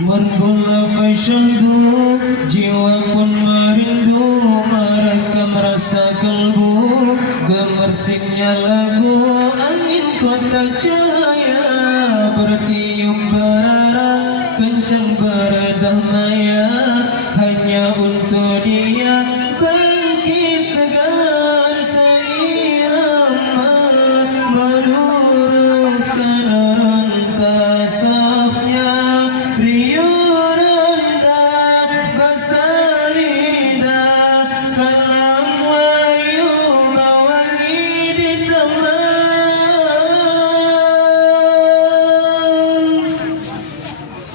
Mergula fasyadu, jiwa pun merindu, merekam rasa kalbu, gemersiknya lagu, angin kota cahaya, bertiup berarah, kencang berdamaya, hanya untuk dia bangkit segar seirama, meluruskan rantai safnya.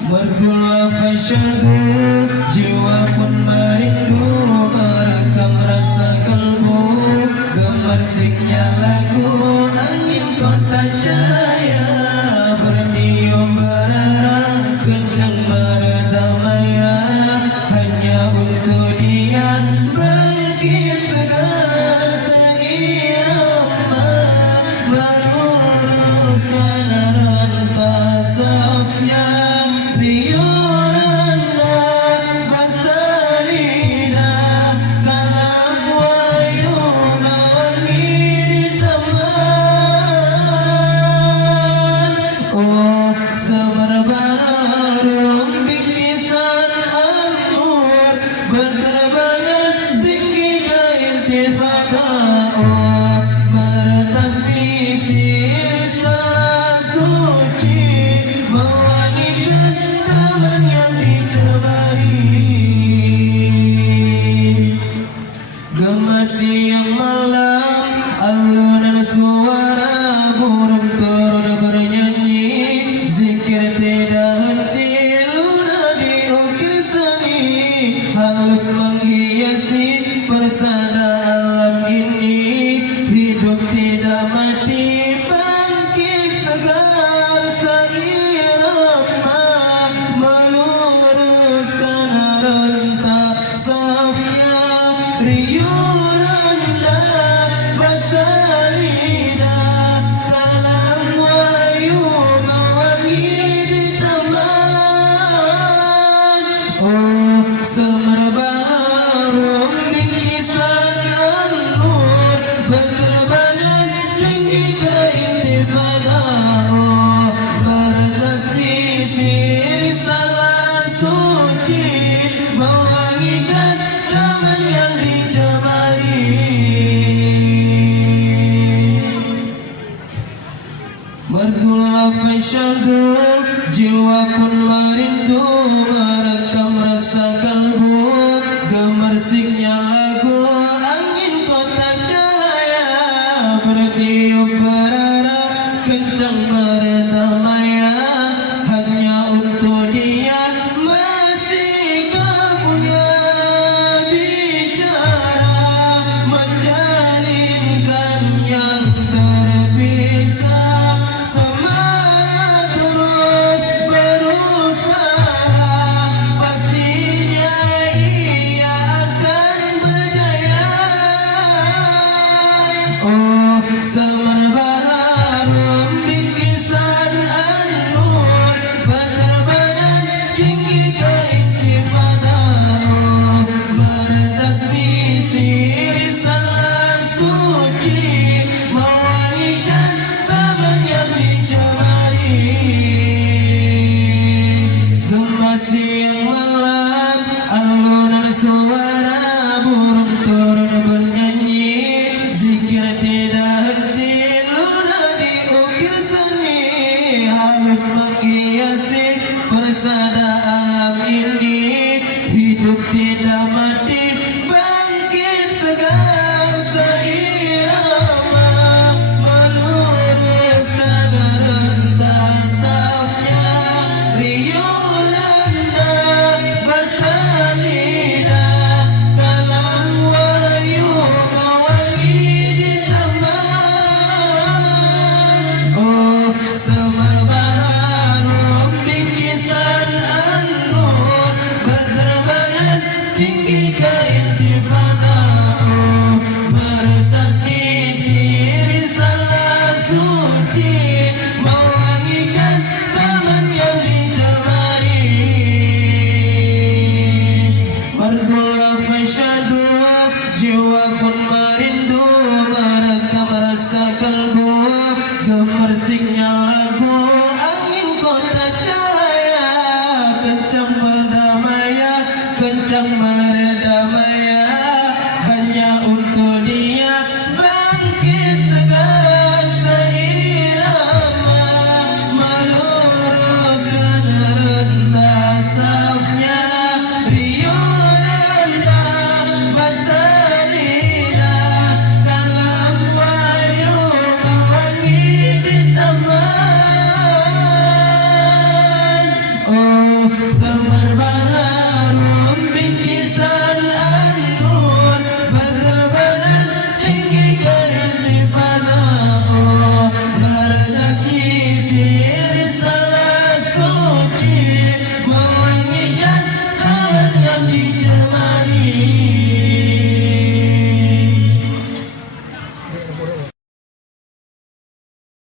Mergula fasyadu, jiwa pun merindu, merekam rasa kalbu, gemersiknya lagu, angin kota cahaya, bertiup berarah, kencang berdamaya, hanya untuk dia bangkit segar seirama, meluruskan rantai safnya. Berterbangan tinggi ke intifada, oh meretas visir salah suci, mewangikan taman yang dicemari. Gemas siang malam, alunan suara burung turun bernyanyi, zikir tidak henti, luna diukir seni, halus menghiasi persada alam ini, hidup tidak mati, bangkit segar seirama, meluruskan rantai safnya, riuh rendah basah lidah, kalam wayu mewangi di taman. Oh semerbak bingkisan an-nur, berterbangan tinggi ke intifada, oh meretas visir salah suci, mewangikan taman yang dicemari. Mergula fasyadu, jiwa pun merindu, merekam rasa kalbu, gemersiknya lagu, angin kota cahaya, bertiup berarah, kencang berdamaya, hanya untuk dia masih punya bicara, menjalinkan yang terpisah. Semangat terus berusaha, pastinya ia akan berjaya. Oh semerbak bingkisan an-nur, berterbangan tinggi ke intifada, oh meretas visir salah suci, mewangikan taman yang dicemari. Gemas siang malam, alunan suara burung turun bernyanyi, zikir tidak henti, luna diukir seni, halus menghiasi persada alam ini, hidup tidak mati, bangkit segar seirama, meluruskan rantai safnya, riuh rendah basah lidah, kalam wayu mewangi di taman. Oh semerbak bingkisan mewangikan kawan yang hijau.